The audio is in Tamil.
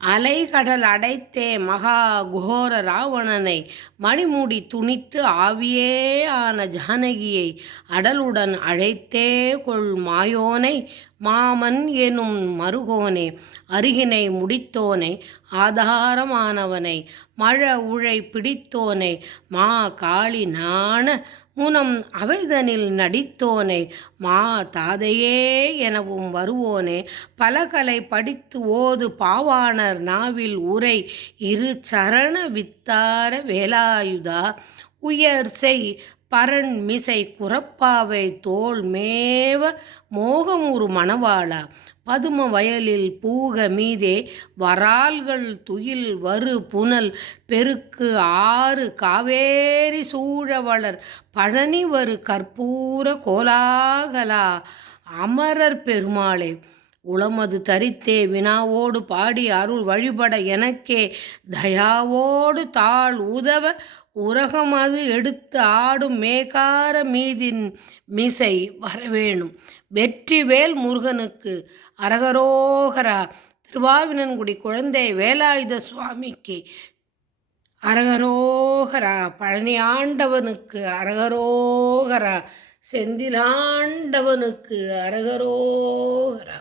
அலைகடல் அடைத்தே மகா குஹோர ராவணனை மணிமுடி துணித்து ஆவியே ஆன ஜானகியை அடலுடன் அழைத்தே கொள் மாயோனை மாமன் எனும் மருகோனே அருகினை முடித்தோனை ஆதாரமானவனை மழ உழை பிடித்தோனை மா காளி நாண முனம் அவைதனில் நடித்தோனை மா தாதையே எனவும் வருவோனே பலகலை படித்து ஓது பாவாணர் நாவில் உரை இரு சரண வித்தார வேலாயுதா உயர் செய் பரண்மிசை குரப்பாவை தோள் மேவ மோகமுறு மணவாளா பதும வயலில் பூக மீதே வரால்கள் துயில் வரு புனல் பெருக்கு ஆறு காவேரி சூழ வளர் பழனி வரு கற்பூர கோலாகலா அமரர் பெருமாளே உளமது தரித்தே வினாவோடு பாடி அருள் வழிபட எனக்கே தயாவோடு தாழ் உதவ உரகமது எடுத்து ஆடும் மேகார மீதின் மிசை வரவேணும். வெற்றிவேல் முருகனுக்கு அரகரோகரா. திருவாவினன்குடி குழந்தை வேலாயுத சுவாமிக்கு அரகரோகரா. பழனி ஆண்டவனுக்கு அரகரோகரா. செந்திலாண்டவனுக்கு அரகரோகரா.